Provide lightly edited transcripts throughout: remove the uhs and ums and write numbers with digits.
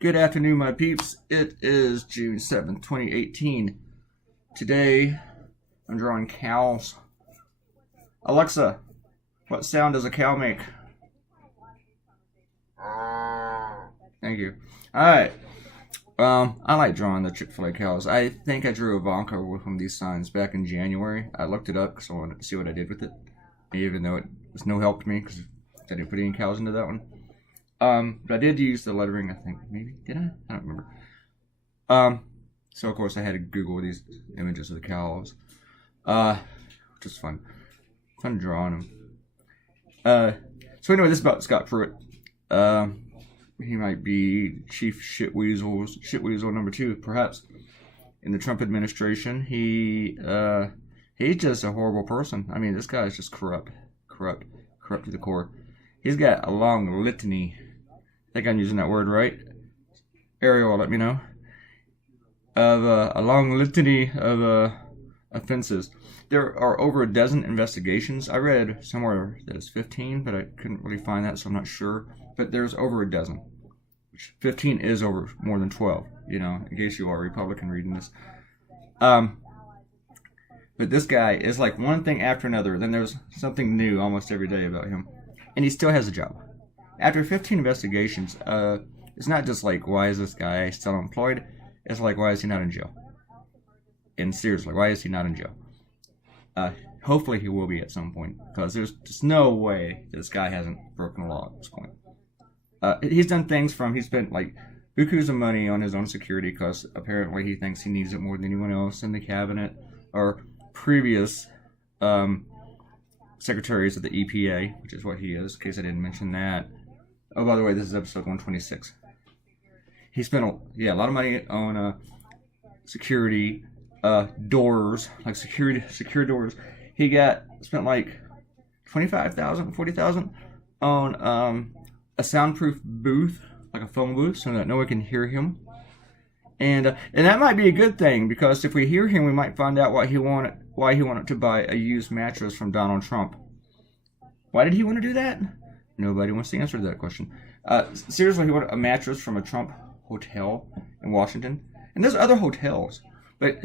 Good afternoon, my peeps. It is June 7th, 2018. Today, I'm drawing cows. Alexa, what sound does a cow make? Thank you. Alright. I like drawing the Chick-fil-A cows. I think I drew Ivanka with one of these signs back in January. I looked it up because I wanted to see what I did with it. Even though it was no help to me because I didn't put any cows into that one. But I did use the lettering, I think. Maybe. Did I? I don't remember. So of course I had to Google these images of the cows. Which is fun. Fun drawing them. So anyway, this is about Scott Pruitt. He might be Chief Shitweasel number 2, perhaps, in the Trump administration. He's just a horrible person. I mean, this guy is just corrupt to the core. He's got a long litany. I think I'm using that word right. Ariel, let me know. Of a long litany of offenses. There are over a dozen investigations. I read somewhere that it's 15, but I couldn't really find that, so I'm not sure. But there's over a dozen. Which 15 is over more than 12, you know, in case you are a Republican reading this. But this guy is like one thing after another. Then there's something new almost every day about him. And he still has a job. After 15 investigations, it's not just like, why is this guy still employed? It's like, why is he not in jail? And seriously, why is he not in jail? Hopefully he will be at some point, because there's just no way this guy hasn't broken the law at this point. He's done things from, he spent like bukus of money on his own security, because apparently he thinks he needs it more than anyone else in the cabinet, or previous secretaries of the EPA, which is what he is, in case I didn't mention that. Oh, by the way, this is episode 126. He spent a lot of money on security doors, like secure doors. He spent like $25,000, $40,000 on a soundproof booth, like a phone booth, so that no one can hear him. And that might be a good thing, because if we hear him, we might find out why he wanted to buy a used mattress from Donald Trump. Why did he want to do that? Nobody wants to answer that question. Seriously, he wanted a mattress from a Trump hotel in Washington, and there's other hotels, but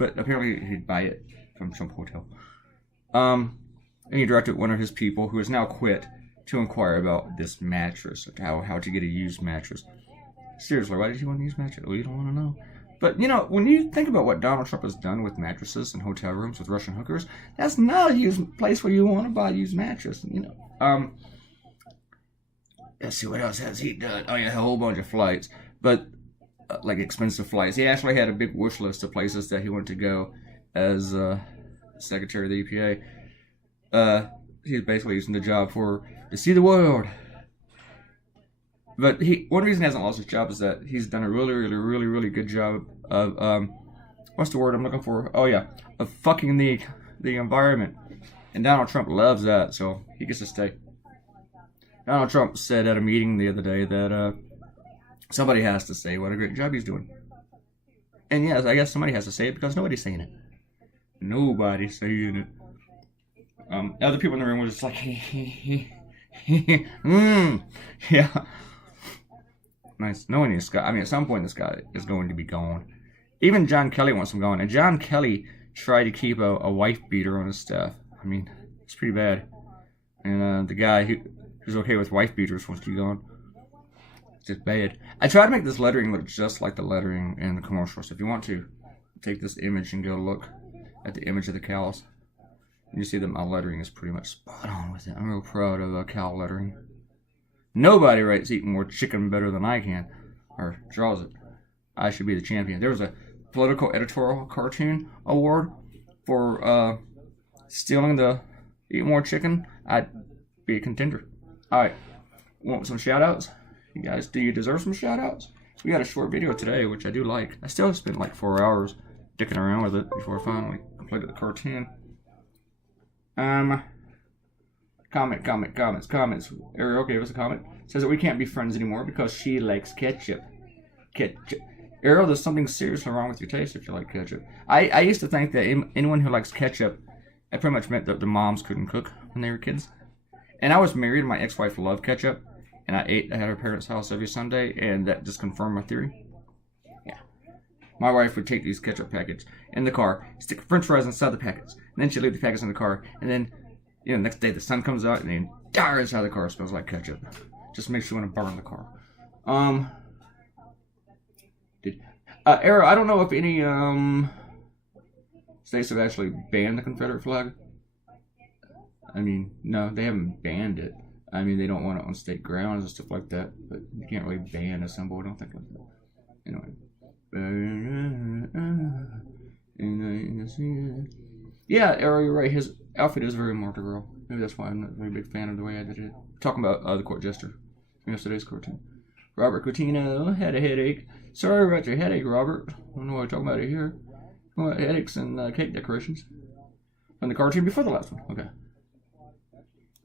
apparently he'd buy it from Trump hotel. And he directed one of his people, who has now quit, to inquire about this mattress, how to get a used mattress. Seriously, why did he want to use mattress? Well, you don't want to know. But, you know, when you think about what Donald Trump has done with mattresses and hotel rooms with Russian hookers, that's not a place where you want to buy a used mattress, you know. Let's see, what else has he done? Oh, yeah, a whole bunch of flights. But, like, expensive flights. He actually had a big wish list of places that he wanted to go as Secretary of the EPA. He's basically using the job to see the world. But one reason he hasn't lost his job is that he's done a really good job of, what's the word I'm looking for? Oh yeah, of fucking the environment. And Donald Trump loves that, so he gets to stay. Donald Trump said at a meeting the other day that somebody has to say what a great job he's doing. And yes, I guess somebody has to say it, because nobody's saying it. Nobody's saying it. Other people in the room were just like, yeah. Nice. Knowing this guy, I mean, at some point this guy is going to be gone. Even John Kelly wants him gone. And John Kelly tried to keep a wife beater on his staff. I mean, it's pretty bad. And the guy who's okay with wife beaters wants to be gone. It's just bad. I tried to make this lettering look just like the lettering in the commercial. So if you want to, take this image and go look at the image of the cows. And you see that my lettering is pretty much spot on with it. I'm real proud of cow lettering. Nobody writes eating more chicken better than I can, or draws it. I should be the champion. There was a political editorial cartoon award for stealing the eat more chicken. I'd be a contender. Alright, want some shout outs? You guys, do you deserve some shout outs? We got a short video today, which I do like. I still spent like 4 hours dicking around with it before I finally completed the cartoon. Comments. Ariel gave us a comment. Says that we can't be friends anymore because she likes ketchup. Ariel, there's something seriously wrong with your taste if you like ketchup. I used to think that anyone who likes ketchup, it pretty much meant that the moms couldn't cook when they were kids. And I was married, and my ex-wife loved ketchup. and I ate at her parents' house every Sunday, and that just confirmed my theory. Yeah. My wife would take these ketchup packets in the car, stick french fries inside the packets, and then she'd leave the packets in the car, and then, next day the sun comes out, and the entire inside the car smells like ketchup. Just makes you want to burn the car. Arrow, I don't know if any states have actually banned the Confederate flag. I mean, no, they haven't banned it. I mean, they don't want it on state grounds and stuff like that, but you can't really ban a symbol, I don't think like that. Anyway. Yeah, Arrow, you're right. His outfit is very Mardi Gras. Maybe that's why I'm not a very big fan of the way I did it. Talking about the court jester from yesterday's cartoon. Robert Coutinho had a headache. Sorry about your headache, Robert. I don't know why we're talking about it here. Well, headaches and cake decorations. From the cartoon before the last one. Okay.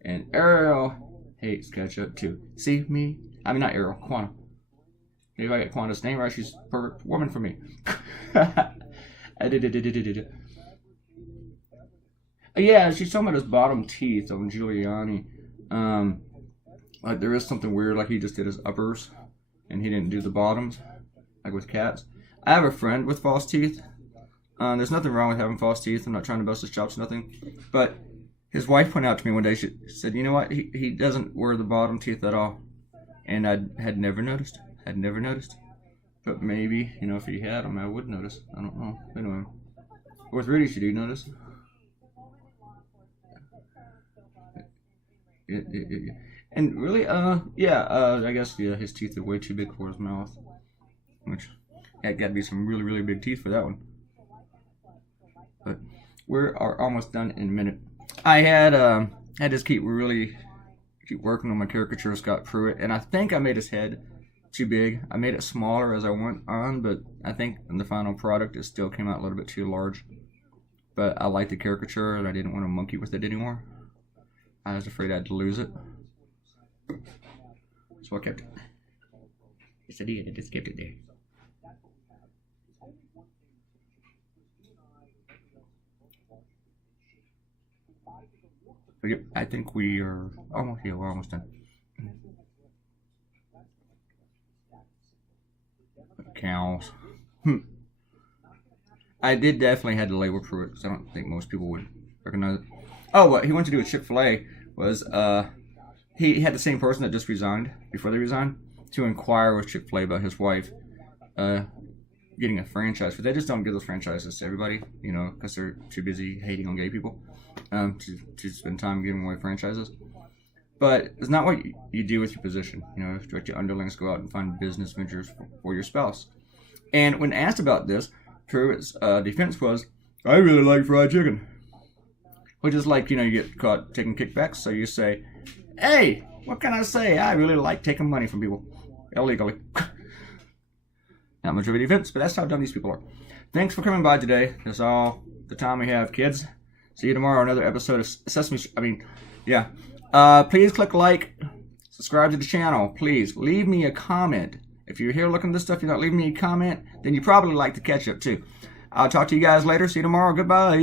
And Ariel hates ketchup too. See me? I mean, not Ariel, Quanah. Maybe I get Quanah's name right. She's a perfect woman for me. Yeah, she's talking about his bottom teeth on Giuliani. Like there is something weird, like he just did his uppers and he didn't do the bottoms, like with cats. I have a friend with false teeth. There's nothing wrong with having false teeth. I'm not trying to bust his chops, nothing. But his wife pointed out to me one day, she said, you know what, he doesn't wear the bottom teeth at all. And I had never noticed. But maybe, if he had them, I would notice. I don't know. Anyway, with Rudy, should you notice? And really, I guess, his teeth are way too big for his mouth. Which, had got to be some really, really big teeth for that one. But we are almost done in a minute. I had to just keep working on my caricature of Scott Pruitt, and I think I made his head too big. I made it smaller as I went on, but I think in the final product it still came out a little bit too large. But I liked the caricature, and I didn't want to monkey with it anymore. I was afraid I'd lose it. So I kept it. Yes, I did. I just kept it there. But yep, I think we are almost here. We're almost done. Cows. I did definitely had to label Pruitt because I don't think most people would recognize it. Oh, what he wanted to do with Chick-fil-A was he had the same person that just resigned before they resigned to inquire with Chick-fil-A about his wife getting a franchise. But they just don't give those franchises to everybody, because they're too busy hating on gay people to spend time giving away franchises. But it's not what you do with your position. Direct your underlings go out and find business ventures for your spouse. And when asked about this, Pruitt's defense was, I really like fried chicken. Which is like, you get caught taking kickbacks, so you say, hey, what can I say? I really like taking money from people. Illegally. Not much of a defense, but that's how dumb these people are. Thanks for coming by today. That's all the time we have, kids. See you tomorrow, another episode of Sesame Street. Please click like, subscribe to the channel. Please leave me a comment. If you're here looking at this stuff, you're not leaving me a comment, then you probably like the ketchup too. I'll talk to you guys later. See you tomorrow. Goodbye.